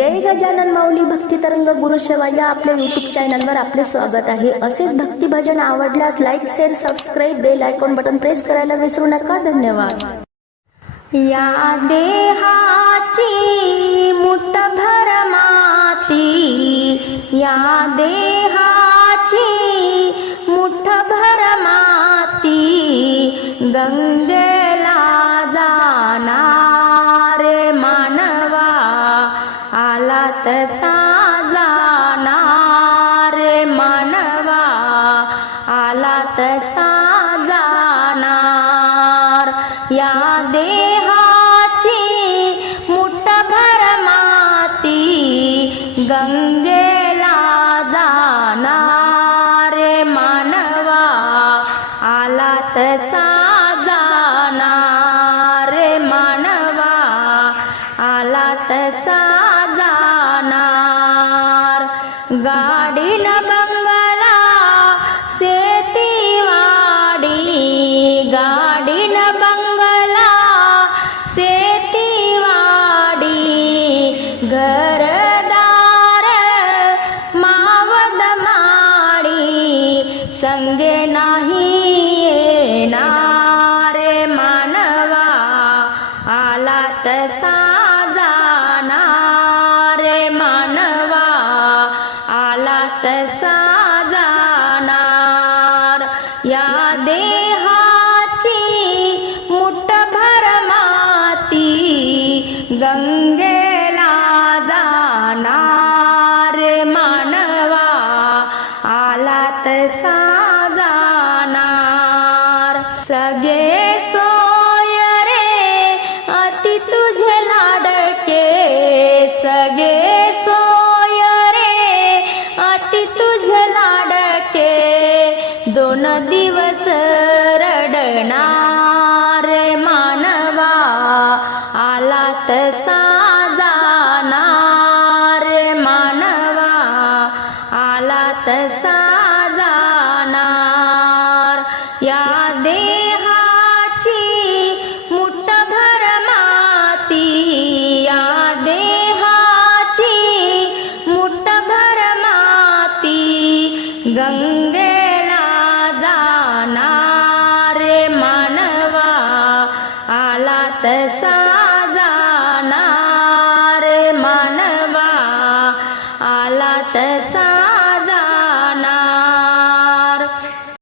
जय गजानन माऊली भक्ती तरंग गुरु सेवा या आपल्या युट्यूब चॅनलवर आपले स्वागत आहे. असेच भक्ती भजन आवडल्यास like share subscribe bell icon button press करायला विसरू नका. धन्यवाद. या देहाची मुठभर माती या देहाची मुठभर माती गंगे तसा जाणार मानवा आला तसा जाणार या देहाची मुठभर माती गंगेला जाणार मानवा आला तसा जाणार मानवा आला तसा सरदार मावद माडी संगे नाही येणार मानवा आला तसा जाणार मानवा आला तसा जाणार या देहा आला तसा जाणार. सगळे सोय रे अति तुझे लाडके. सगळे सोय रे अति तुझे लाडके. दोन दिवस रडणार. गंगेला जाणारे मानवा आला तसा जाणार मानवा आला तसा